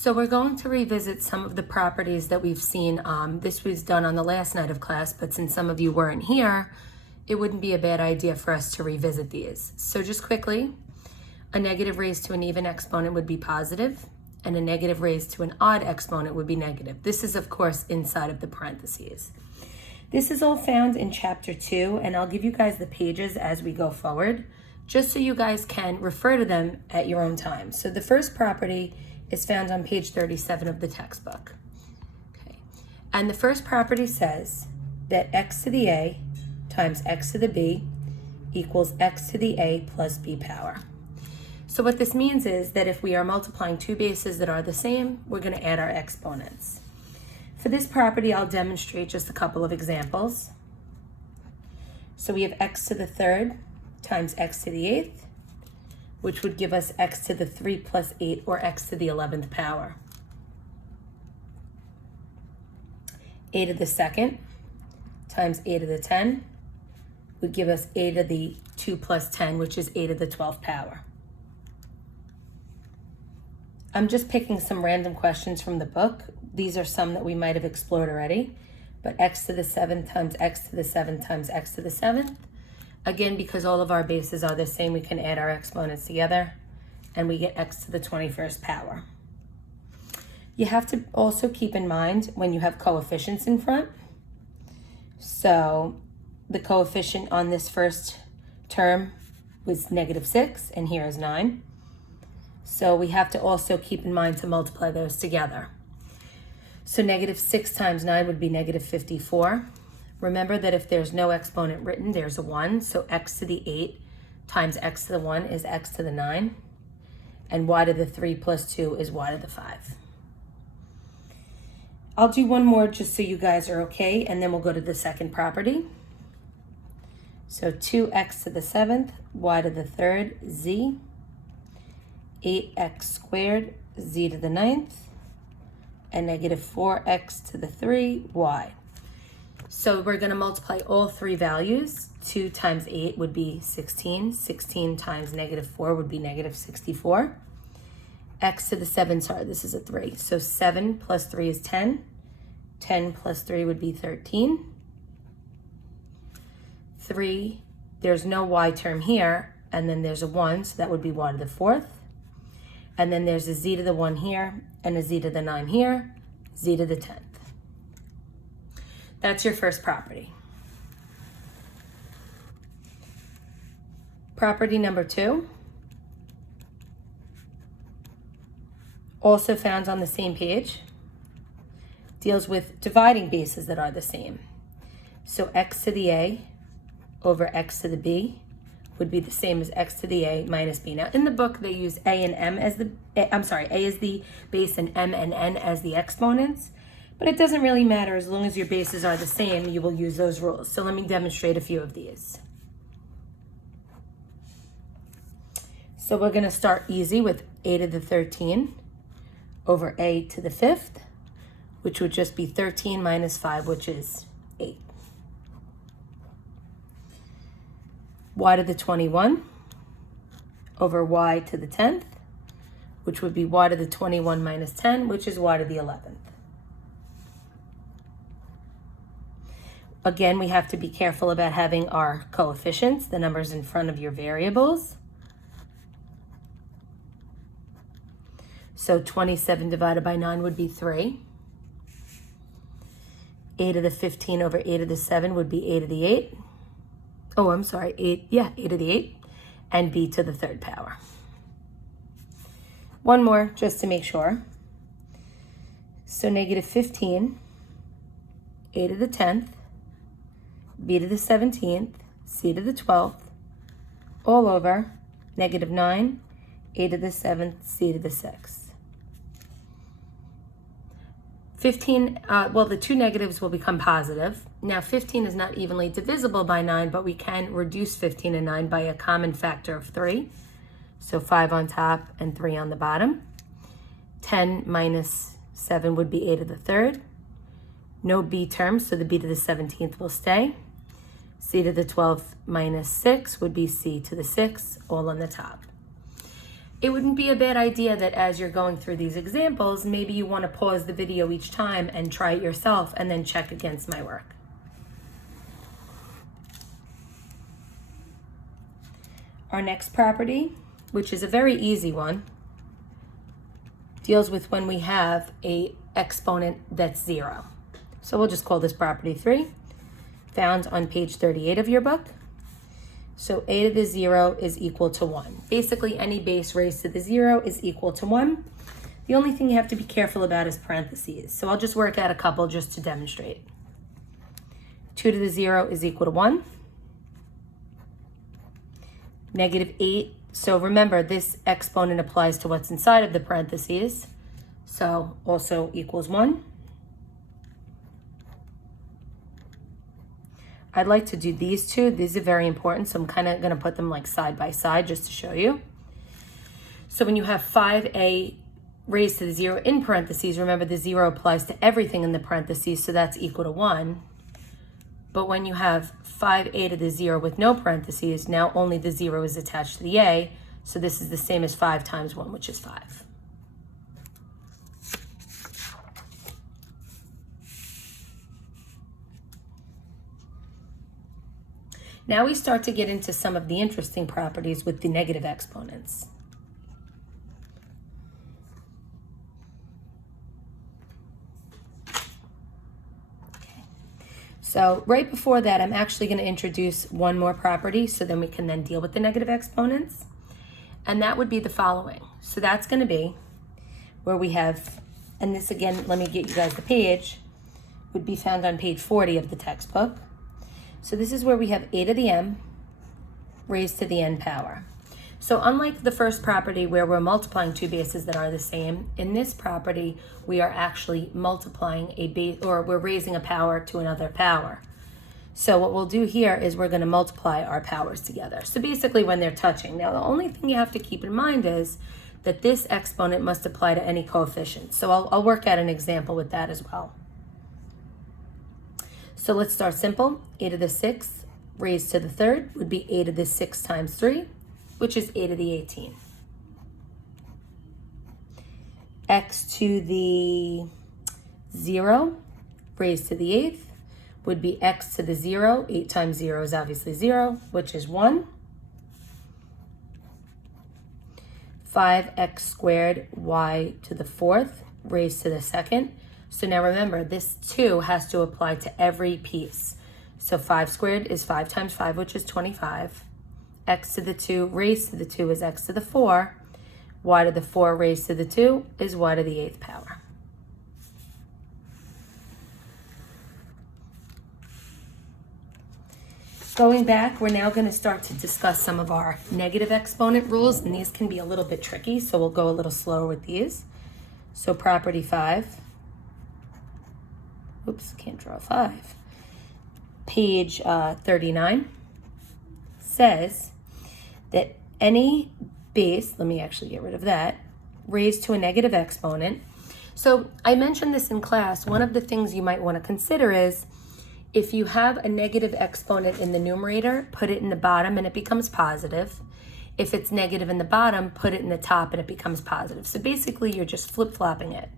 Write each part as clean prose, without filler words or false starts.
So we're going to revisit some of the properties that we've seen. This was done on the last night of class, but since some of you weren't here, it wouldn't be a bad idea for us to revisit these. So just quickly, a negative raised to an even exponent would be positive, and a negative raised to an odd exponent would be negative. This is, of course, inside of the parentheses. This is all found in chapter 2, and I'll give you guys the pages as we go forward, just so you guys can refer to them at your own time. So the first property is found on page 37 of the textbook. Okay. And the first property says that x to the a times x to the b equals x to the a plus b power. So what this means is that if we are multiplying two bases that are the same, we're going to add our exponents. For this property, I'll demonstrate just a couple of examples. So we have x to the third times x to the eighth, which would give us x to the 3 plus 8, or x to the 11th power. A to the second times a to the 10 would give us a to the 2 plus 10, which is a to the 12th power. I'm just picking some random questions from the book. These are some that we might have explored already, but x to the 7th times x to the 7th times x to the 7th. Again, because all of our bases are the same, we can add our exponents together, and we get x to the 21st power. You have to also keep in mind when you have coefficients in front. So the coefficient on this first term was -6, and here is 9. So we have to also keep in mind to multiply those together. So -6 times 9 would be -54. Remember that if there's no exponent written, there's a 1. So x to the 8 times x to the 1 is x to the 9. And y to the 3 plus 2 is y to the 5. I'll do one more just so you guys are okay, and then we'll go to the second property. So 2x to the 7th, y to the 3rd, z. 8x squared, z to the 9th, and -4x to the 3, y. So we're going to multiply all three values. 2 times 8 would be 16. 16 times -4 would be -64. X to the 7, sorry, this is a 3. So 7 plus 3 is 10. 10 plus 3 would be 13. 3, there's no y term here, and then there's a 1, so that would be y to the 4th. And then there's a z to the 1 here, and a z to the 9 here, z to the 10th. That's your first property. Property number 2, also found on the same page, deals with dividing bases that are the same. So x to the a over x to the b would be the same as x to the a minus b. Now in the book they use a and m as the, a is the base and m and n as the exponents. But it doesn't really matter as long as your bases are the same, you will use those rules. So let me demonstrate a few of these. So we're going to start easy with a to the 13 over a to the 5th, which would just be 13 minus 5, which is 8. Y to the 21 over y to the 10th, which would be y to the 21 minus 10, which is y to the 11th. Again, we have to be careful about having our coefficients, the numbers in front of your variables. So 27 divided by 9 would be 3. A to the 15 over a to the 7 would be a to the 8. Oh, I'm sorry, a to the 8. And b to the 3rd power. One more, just to make sure. So -15, a to the 10th, b to the 17th, c to the 12th, all over -9, a to the 7th, c to the 6th. 15, well, the two negatives will become positive. Now 15 is not evenly divisible by 9, but we can reduce 15 and 9 by a common factor of 3. So 5 on top and 3 on the bottom. 10 minus 7 would be a to the 3rd. No b terms, so the b to the 17th will stay. C to the 12th minus 6 would be c to the 6th, all on the top. It wouldn't be a bad idea that as you're going through these examples, maybe you want to pause the video each time and try it yourself and then check against my work. Our next property, which is a very easy one, deals with when we have a exponent that's 0. So we'll just call this property 3, found on page 38 of your book. So a to the 0 is equal to 1. Basically, any base raised to the 0 is equal to 1. The only thing you have to be careful about is parentheses. So I'll just work out a couple just to demonstrate. 2 to the 0 is equal to 1. -8. So remember, this exponent applies to what's inside of the parentheses. So also equals 1. I'd like to do these two. These are very important, so I'm kind of going to put them like side by side just to show you. So when you have 5a raised to the 0 in parentheses, remember the 0 applies to everything in the parentheses, so that's equal to 1. But when you have 5a to the 0 with no parentheses, now only the 0 is attached to the a, so this is the same as 5 times 1, which is 5. Now we start to get into some of the interesting properties with the negative exponents. So right before that, I'm actually going to introduce one more property so then we can then deal with the negative exponents. And that would be the following. So that's going to be where we have, and this again, let me get you guys the page, would be found on page 40 of the textbook. So this is where we have a to the m raised to the n power. So unlike the first property where we're multiplying two bases that are the same, in this property, we are actually multiplying a base, or we're raising a power to another power. So what we'll do here is we're going to multiply our powers together. So basically when they're touching. Now the only thing you have to keep in mind is that this exponent must apply to any coefficient. So I'll work out an example with that as well. So let's start simple. A to the 6th raised to the 3rd would be a to the 6 times 3, which is a to the 18. X to the 0 raised to the 8th would be x to the 0. 8 times 0 is obviously 0, which is 1. 5x squared y to the 4th raised to the 2nd. So now remember, this 2 has to apply to every piece. So 5 squared is 5 times 5, which is 25. X to the 2 raised to the 2 is x to the 4. Y to the 4 raised to the 2 is y to the 8th power. Going back, we're now going to start to discuss some of our negative exponent rules, and these can be a little bit tricky, so we'll go a little slower with these. So property 5. Oops, can't draw 5. Page 39 says that any base, let me actually get rid of that, raised to a negative exponent. So I mentioned this in class. One of the things you might want to consider is if you have a negative exponent in the numerator, put it in the bottom and it becomes positive. If it's negative in the bottom, put it in the top and it becomes positive. So basically you're just flip-flopping it.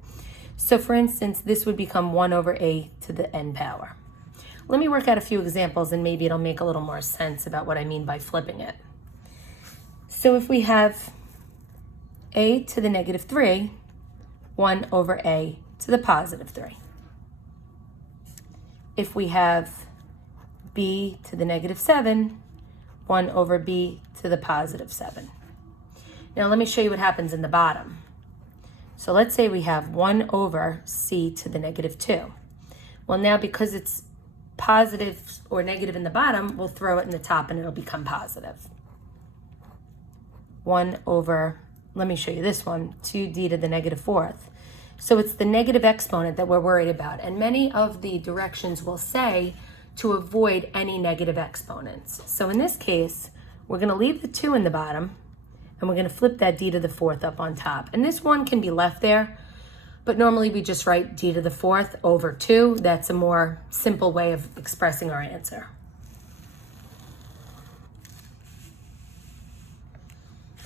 So for instance, this would become 1 over a to the n power. Let me work out a few examples and maybe it'll make a little more sense about what I mean by flipping it. So if we have a to the negative 3, 1 over a to the positive 3. If we have b to the negative 7, 1 over b to the positive 7. Now let me show you what happens in the bottom. So let's say we have 1 over c to the negative 2. Well, now because it's positive or negative in the bottom, we'll throw it in the top and it'll become positive. 1 over, let me show you this one, 2d to the negative 4th. So it's the negative exponent that we're worried about. And many of the directions will say to avoid any negative exponents. So in this case, we're going to leave the 2 in the bottom and we're going to flip that d to the 4th up on top. And this one can be left there, but normally we just write d to the 4th over 2. That's a more simple way of expressing our answer.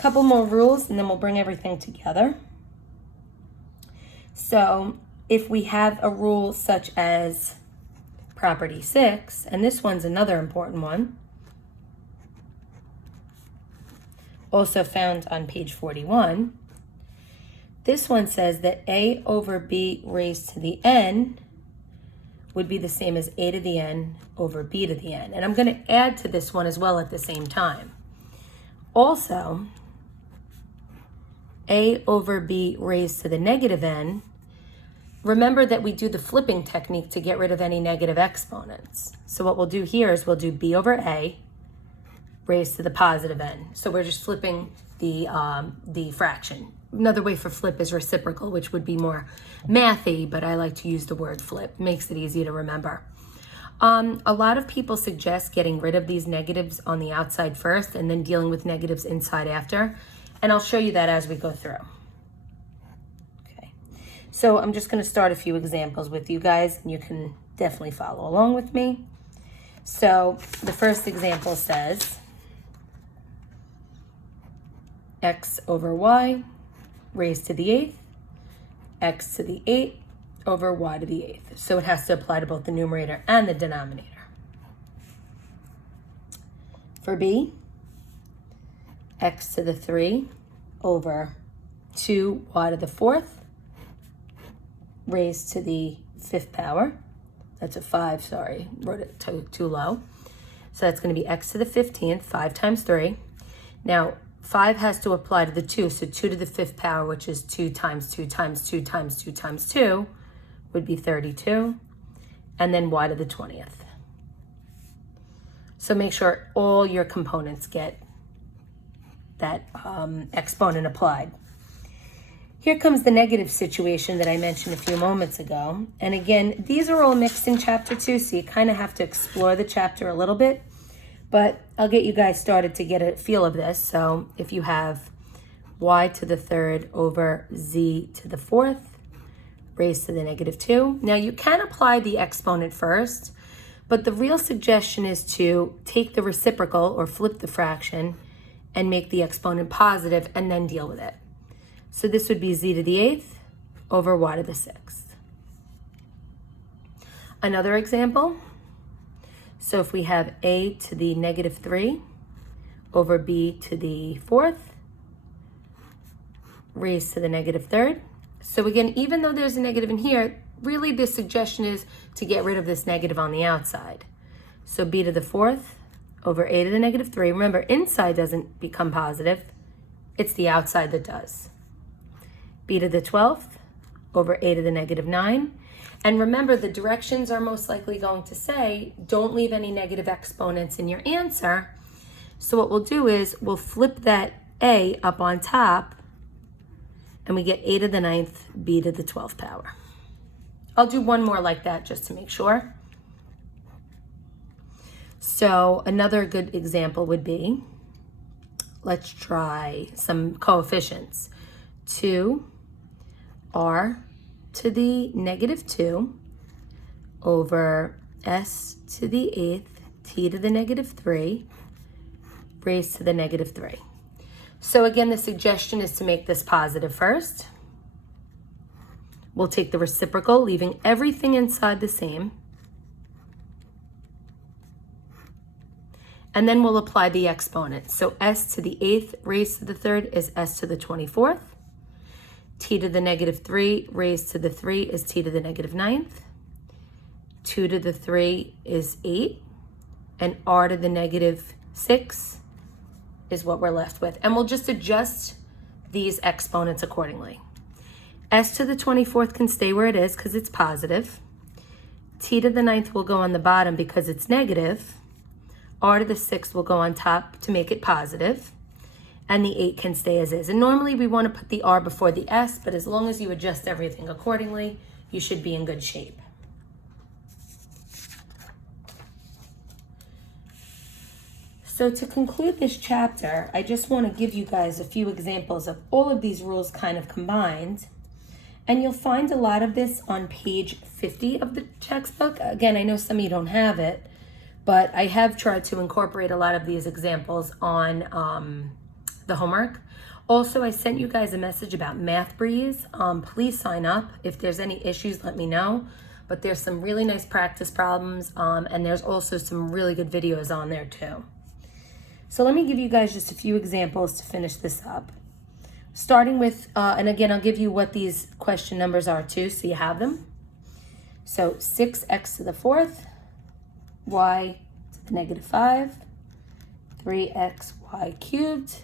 couple more rules and then we'll bring everything together. So if we have a rule such as property 6, and this one's another important one, also found on page 41, this one says that a over b raised to the n would be the same as a to the n over b to the n. And I'm going to add to this one as well at the same time. Also, a over b raised to the negative n, remember that we do the flipping technique to get rid of any negative exponents. So what we'll do here is we'll do b over a raised to the positive n. So we're just flipping the fraction. Another way for flip is reciprocal, which would be more mathy, but I like to use the word flip. Makes it easy to remember. A lot of people suggest getting rid of these negatives on the outside first and then dealing with negatives inside after. And I'll show you that as we go through. Okay, so I'm just going to start a few examples with you guys, and you can definitely follow along with me. So the first example says x over y raised to the 8th, x to the 8 over y to the 8th. So it has to apply to both the numerator and the denominator. For b, x to the 3 over 2y to the 4th raised to the 5th power. That's a 5, sorry, wrote it too low. So that's going to be x to the 15th, 5 times 3. Now, 5 has to apply to the 2, so 2 to the 5th power, which is 2 times 2 times 2 times 2 times 2, would be 32, and then y to the 20th. So make sure all your components get that exponent applied. Here comes the negative situation that I mentioned a few moments ago. And again, these are all mixed in chapter 2, so you kind of have to explore the chapter a little bit. But I'll get you guys started to get a feel of this. So if you have y to the 3rd over z to the 4th raised to the negative 2. Now you can apply the exponent first, but the real suggestion is to take the reciprocal or flip the fraction and make the exponent positive and then deal with it. So this would be z to the 8th over y to the 6th. Another example. So if we have a to the negative 3 over b to the 4th raised to the negative 3rd. So again, even though there's a negative in here, really the suggestion is to get rid of this negative on the outside. So b to the 4th over a to the negative 3. Remember, inside doesn't become positive. It's the outside that does. B to the 12th over a to the negative 9. And remember, the directions are most likely going to say, don't leave any negative exponents in your answer. So what we'll do is we'll flip that a up on top, and we get a to the 9th, b to the 12th power. I'll do one more like that just to make sure. So another good example would be, let's try some coefficients. 2r to the negative 2 over s to the 8th t to the negative 3 raised to the negative 3. So again, the suggestion is to make this positive first. We'll take the reciprocal, leaving everything inside the same. And then we'll apply the exponent. So s to the 8th raised to the 3rd is s to the 24th. T to the negative 3 raised to the 3 is t to the negative 9th. 2 to the 3 is 8. And r to the negative 6 is what we're left with. And we'll just adjust these exponents accordingly. S to the 24th can stay where it is because it's positive. T to the 9th will go on the bottom because it's negative. R to the 6th will go on top to make it positive. And the 8 can stay as is. And normally we want to put the R before the S, but as long as you adjust everything accordingly, you should be in good shape. So to conclude this chapter, I just want to give you guys a few examples of all of these rules kind of combined. And you'll find a lot of this on page 50 of the textbook. Again, I know some of you don't have it, but I have tried to incorporate a lot of these examples on the homework. Also, I sent you guys a message about Math Breeze. Please sign up. If there's any issues, let me know. But there's some really nice practice problems, and there's also some really good videos on there too. So let me give you guys just a few examples to finish this up. Starting with, and again, I'll give you what these question numbers are too, so you have them. So 6x to the fourth, y to the negative 5, 3xy cubed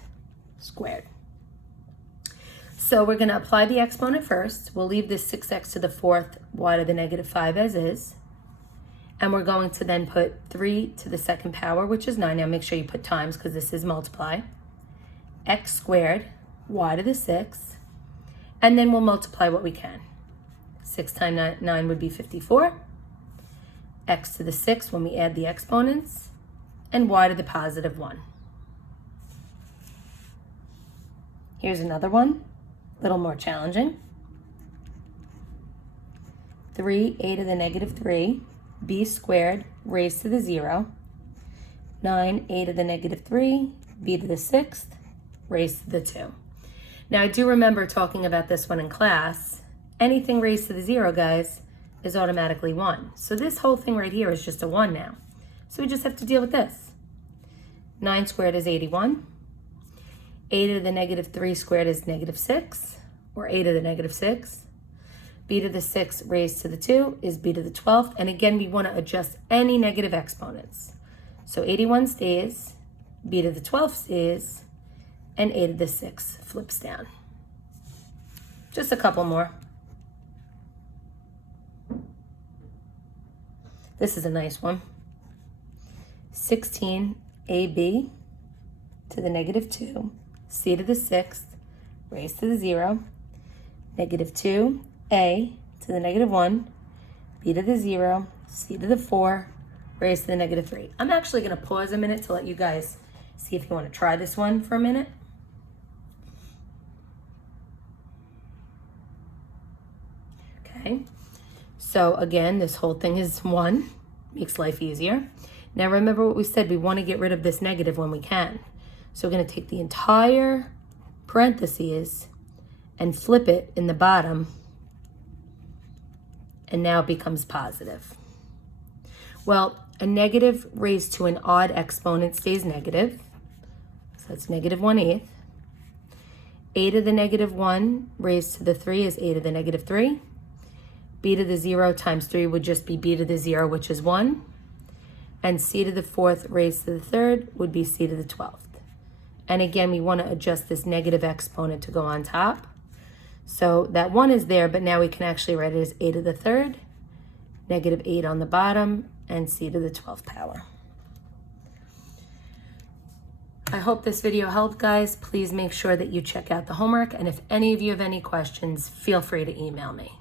squared. So we're going to apply the exponent first. We'll leave this 6x to the fourth, y to the negative 5 as is. And we're going to then put 3 to the second power, which is 9. Now make sure you put times because this is multiply. X squared, y to the 6. And then we'll multiply what we can. 6 times 9 would be 54. X to the 6 when we add the exponents. And y to the positive 1. Here's another one, a little more challenging. 3a to the negative 3, b squared raised to the 0. 9a to the negative 3, b to the 6th raised to the 2. Now I do remember talking about this one in class. Anything raised to the 0, guys, is automatically 1. So this whole thing right here is just a 1 now. So we just have to deal with this. 9 squared is 81. A to the negative 3 squared is negative 6, or a to the negative 6. B to the 6 raised to the 2 is b to the 12th. And again, we want to adjust any negative exponents. So 81 stays, b to the 12th stays, and a to the 6 flips down. Just a couple more. This is a nice one. 16ab to the negative 2, c to the 6th, raised to the 0, negative 2a to the negative 1, b to the 0, c to the 4, raised to the negative 3. I'm actually going to pause a minute to let you guys see if you want to try this one for a minute. Okay, so again, this whole thing is 1, makes life easier. Now remember what we said, we want to get rid of this negative when we can. So we're going to take the entire parentheses and flip it in the bottom, and now it becomes positive. Well, a negative raised to an odd exponent stays negative, so that's negative 1/8. A to the negative 1 raised to the 3 is a to the negative 3. B to the 0 times 3 would just be b to the 0, which is 1. And c to the 4th raised to the 3rd would be c to the 12th. And again, we want to adjust this negative exponent to go on top. So that 1 is there, but now we can actually write it as a to the 3rd, negative 8 on the bottom, and c to the 12th power. I hope this video helped, guys. Please make sure that you check out the homework. And if any of you have any questions, feel free to email me.